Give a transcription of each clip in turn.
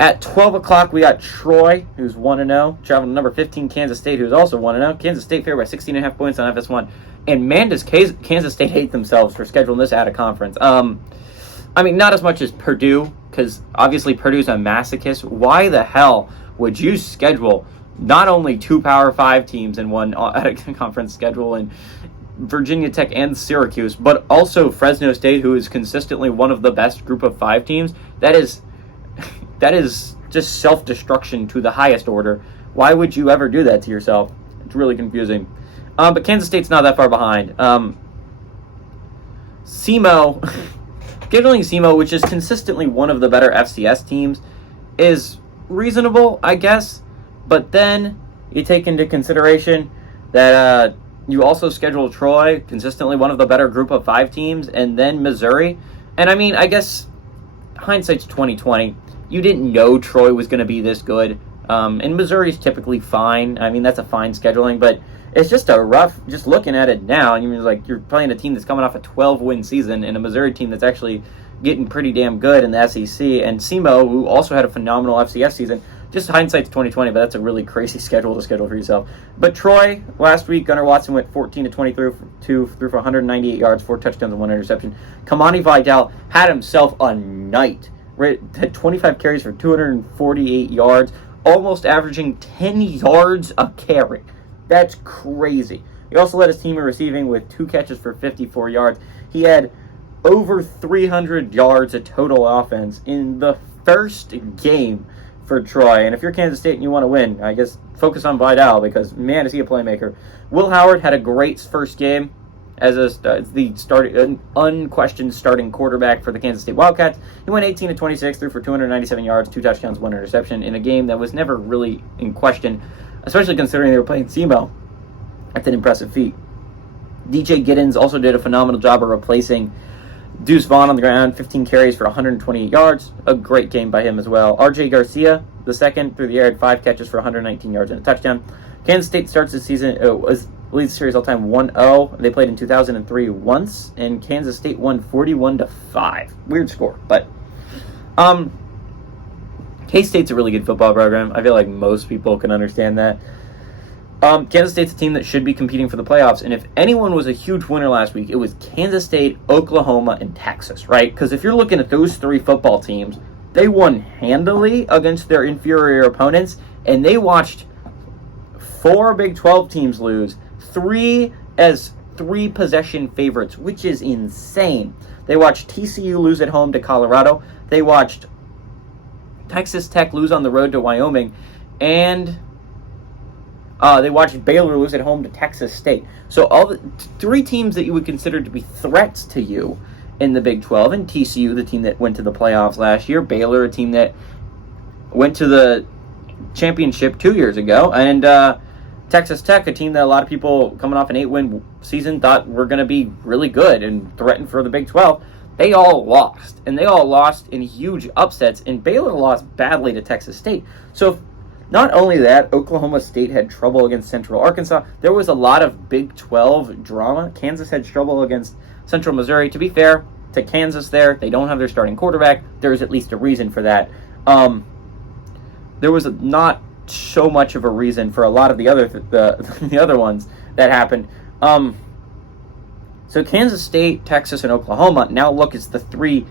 At 12 o'clock, we got Troy, who's 1-0, traveling to number 15, Kansas State, who's also 1-0. Kansas State favored by 16.5 points on FS1. And man, does Kansas State hate themselves for scheduling this out of conference. I mean, not as much as Purdue, because obviously Purdue's a masochist. Why the hell would you schedule not only two Power 5 teams in one out-of-conference schedule, and Virginia Tech and Syracuse, but also Fresno State, who is consistently one of the best group of 5 teams? That is just self-destruction to the highest order. Why would you ever do that to yourself? It's really confusing. But Kansas State's not that far behind. SEMO, scheduling SEMO, which is consistently one of the better FCS teams, is reasonable, I guess. But then you take into consideration that you also schedule Troy, consistently one of the better group of 5 teams, and then Missouri. And I mean, I guess hindsight's 2020. You didn't know Troy was going to be this good. And Missouri's typically fine. I mean, that's a fine scheduling, but it's just a rough, just looking at it now, and you're playing a team that's coming off a 12-win season and a Missouri team that's actually getting pretty damn good in the SEC. And SEMO, who also had a phenomenal FCS season, just hindsight's 2020, but that's a really crazy schedule to schedule for yourself. But Troy, last week, Gunnar Watson went 14-23, threw for 198 yards, 4 touchdowns, and 1 interception. Kamani Vidal had himself a night. Had 25 carries for 248 yards, almost averaging 10 yards a carry. That's crazy. He also led his team in receiving with 2 catches for 54 yards. He had over 300 yards of total offense in the first game for Troy. And if you're Kansas State and you want to win, I guess focus on Vidal, because, man, is he a playmaker. Will Howard had a great first game as the unquestioned starting quarterback for the Kansas State Wildcats. He went 18-26, threw for 297 yards, 2 touchdowns, 1 interception in a game that was never really in question, especially considering they were playing SEMO. That's an impressive feat. DJ Giddens also did a phenomenal job of replacing Deuce Vaughn on the ground, 15 carries for 128 yards. A great game by him as well. RJ Garcia, the second, through the air, had 5 catches for 119 yards and a touchdown. Kansas State starts the season, leads the series all-time 1-0. They played in 2003 once, and Kansas State won 41-5. Weird score, but K-State's a really good football program. I feel like most people can understand that. Kansas State's a team that should be competing for the playoffs, and if anyone was a huge winner last week, it was Kansas State, Oklahoma, and Texas, right? Because if you're looking at those 3 football teams, they won handily against their inferior opponents, and they watched 4 Big 12 teams lose, 3 as 3-possession favorites, which is insane. They watched TCU lose at home to Colorado. They watched Texas Tech lose on the road to Wyoming, and they watched Baylor lose at home to Texas State. So all the 3 teams that you would consider to be threats to you in the Big 12, and TCU, the team that went to the playoffs last year, Baylor, a team that went to the championship 2 years ago, and Texas Tech, a team that a lot of people coming off an 8-win season thought were going to be really good and threatened for the Big 12. They all lost, and they all lost in huge upsets, and Baylor lost badly to Texas State. So not only that, Oklahoma State had trouble against Central Arkansas. There was a lot of Big 12 drama. Kansas had trouble against Central Missouri. To be fair to Kansas there, they don't have their starting quarterback. There's at least a reason for that. There was not so much of a reason for a lot of the other ones that happened. So Kansas State, Texas, and Oklahoma now look as the 3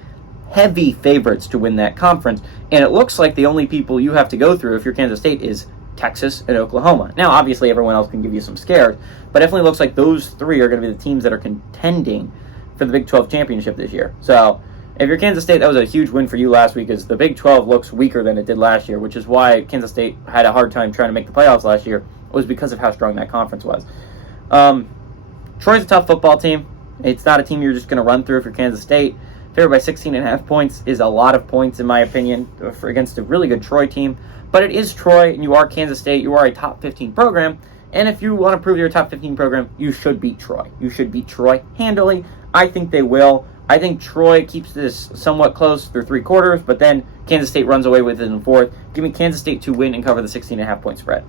heavy favorites to win that conference, and it looks like the only people you have to go through if you're Kansas State is Texas and Oklahoma. Now, obviously, everyone else can give you some scares, but definitely looks like those 3 are going to be the teams that are contending for the Big 12 championship this year. So if you're Kansas State, that was a huge win for you last week, as the Big 12 looks weaker than it did last year, which is why Kansas State had a hard time trying to make the playoffs last year. It was because of how strong that conference was. Troy's a tough football team. It's not a team you're just going to run through if you're Kansas State. Favored by 16.5 points is a lot of points, in my opinion, against a really good Troy team. But it is Troy, and you are Kansas State. You are a top 15 program. And if you want to prove you're a top 15 program, you should beat Troy. You should beat Troy handily. I think they will. I think Troy keeps this somewhat close through 3 quarters, but then Kansas State runs away with it in the 4th. Give me Kansas State to win and cover the 16.5 point spread.